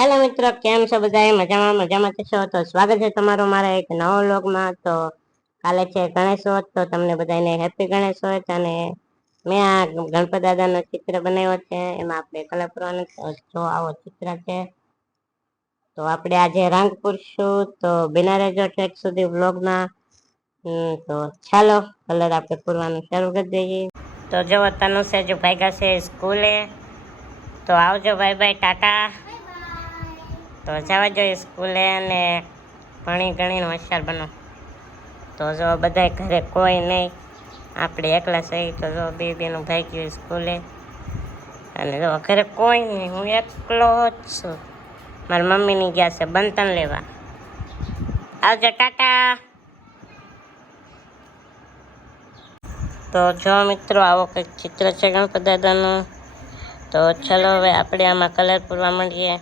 Hello મિત્રો. કેમ છો બધા મજામાં મજામાં છો? તો સ્વાગત છે તમારું મારા એક નવા વ્લોગમાં. તો કાલે છે ગણેશોત્સવ તો તમને બધાને હેપી ગણેશોત્સવ અને મેં આ ગણપત દાદાનો ચિત્ર બનાવ્યો છે. એમાં આપણે કલર કરવાનું જો આવો ચિત્ર છે. તો આપણે આજે રંગ પૂરશું. તો બિના રેજો ટ્રેક સુધી વ્લોગમાં. તો ચાલો, કલર આપણે પૂરવાનું શરૂ કરી દઈએ. તો જો તનુષે જો ભાઈ છે સ્કૂલે. તો આવજો ભાઈ ભાઈ ટાટા. તો જવા જોઈએ સ્કૂલે અને ભણી ગણીને હોશિયાર બનો. તો જો બધાય ઘરે કોઈ નહીં, આપણે એકલા સહી તો જો બે બેનું ગયું સ્કૂલે. અને જો ઘરે કોઈ નહીં, હું એકલો જ છું. મારી મમ્મીની ગયા છે બંતન લેવા. આવજો ટાટા તો જો મિત્રો, આવો કંઈક ચિત્ર છે ગણપત દાદાનું. તો ચલો હવે આપણે આમાં કલર પૂરવા માંડીએ.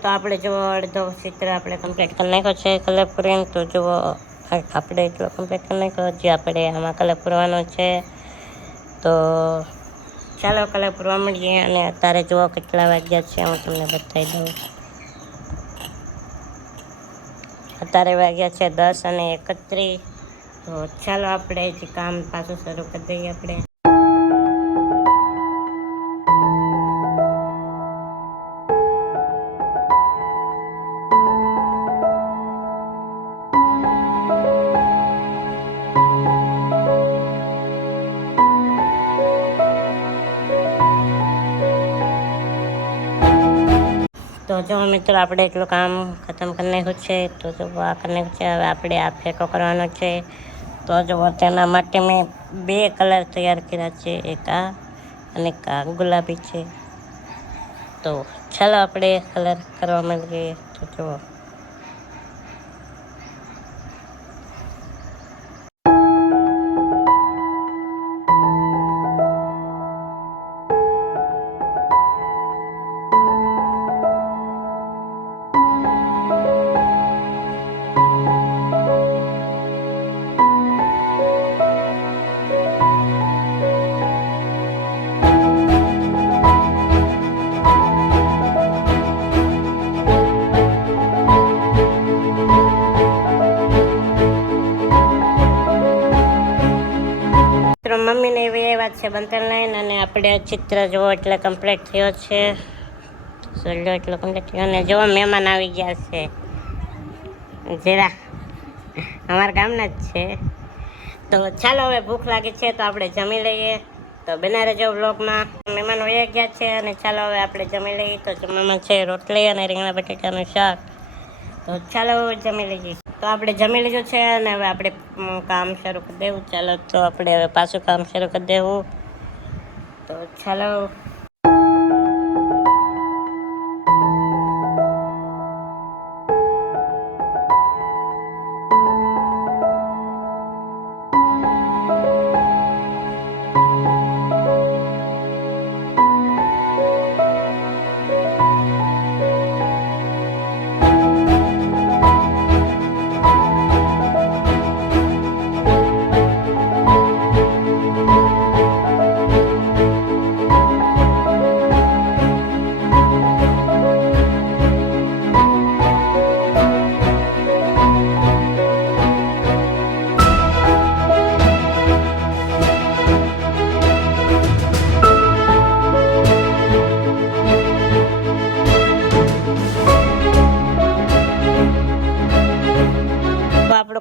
તો આપણે જો અડધો ચિત્ર આપણે કમ્પ્લીટ કરી નાખ્યો છે કલર પૂરીને તો જો આપણે એટલો કમ્પ્લીટ કરી નાખ્યો જે આપણે આમાં કલર પૂરવાનો છે. તો ચાલો કલર પૂરવા મળીએ અને અત્યારે જુઓ કેટલા વાગ્યા છે, હું તમને બતાવી દઉં. અત્યારે વાગ્યા છે દસ અને એકત્રીસ. તો ચાલો આપણે જે કામ પાછું શરૂ કરી દઈએ આપણે. તો જો મિત્રો, આપણે એટલું કામ ખતમ કરી નાખ્યું છે, તો જો આ કરી નાખ્યું છે, હવે આપણે આ ફેંકો કરવાનો છે. તો જો તેના માટે મેં બે કલર તૈયાર કર્યા છે, એક આ અને એક આ ગુલાબી છે. તો ચાલો આપણે કલર કરવા માંગીએ તો જુઓ મિત્રો મમ્મીને એવી એ વાત છે બંતર લાઈન અને આપણે ચિત્ર જોવો એટલે કમ્પ્લીટ થયો છે. સોલ્યો એટલો કમ્પ્લીટ થયો અને જોવો, મહેમાન આવી ગયા છે. જરા, અમારા ગામના જ છે. તો ચાલો હવે ભૂખ લાગી છે તો આપણે જમી લઈએ. તો બના રહેજો બ્લોગમાં મહેમાન વયા ગયા છે અને ચાલો હવે આપણે જમી લઈએ. તો જમવામાં છે રોટલી અને રીંગણા બટેટાનું શાક. તો ચાલો જમી લઈએ. તો આપણે જમી લીધું છે અને હવે આપણે કામ શરૂ કરી દેવું. ચાલો તો આપણે હવે પાછું કામ શરૂ કરી દેવું. તો ચાલો.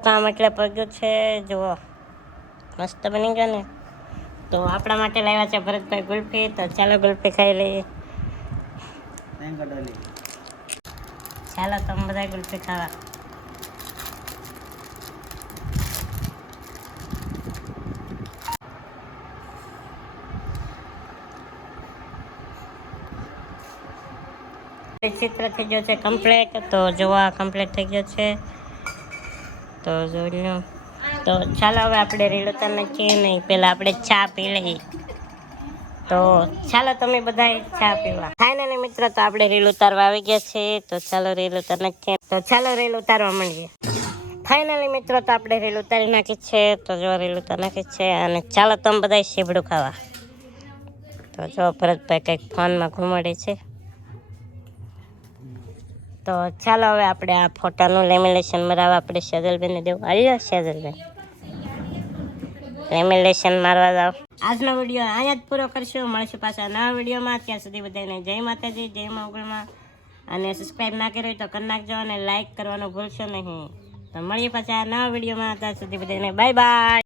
આપણું કામ એટલે પગ્યું છે જુઓ. મસ્ત બની ગયો ને. તો આપણા માટે લાવ્યા છે ભરતભાઈ ગુલ્ફી. તો ચાલો ગુલ્ફી ખાઈ લઈએ. ચાલો તમે બધા ગુલ્ફી ખાવા. ચિત્ર થઈ ગયો છે કમ્પ્લેટ તો જોવા કમ્પ્લેટ થઈ ગયો છે. તો જોઈ તો ચાલો હવે આપણે રીલ ઉતાર નાખીએ નહીં. પહેલાં આપણે ચા પી લઈએ. તો ચાલો તમે બધા ચા પીવા. ફાઇનલી મિત્રો, તો આપણે રેલ ઉતારવા આવી ગયા છે. તો ચાલો રેલ ઉતાર નાખીએ તો ચાલો રેલ ઉતારવા માંડીએ. ફાઇનલી મિત્રો, તો આપણે રેલ ઉતારી નાખી છે. તો જો રેલ ઉતાર નાખી છે અને ચાલો તમે બધા શેબડું ખાવા. તો જો ભરતભાઈ કંઈક ફોનમાં ઘુમાડે છે. તો ચાલો હવે આપણે આ ફોટાનું લેમિનેશન મરાવવા આપણે સેજલબેનને દેવું. હાલી જાઓ શેજલબેન. લેમિનેશન મારવા જાવ આજનો વીડિયો અહીંયા જ પૂરો કરશું. મળશું પાછા નવા વિડીયોમાં. ત્યાં સુધી બધાને જય માતાજી, જય મોગળમાં અને સબસ્ક્રાઈબ ના કર્યું તો કરી નાખજો અને લાઇક કરવાનું ભૂલશો નહીં. તો મળીએ પાછા નવા વિડીયોમાં. ત્યાં સુધી બધાને બાય બાય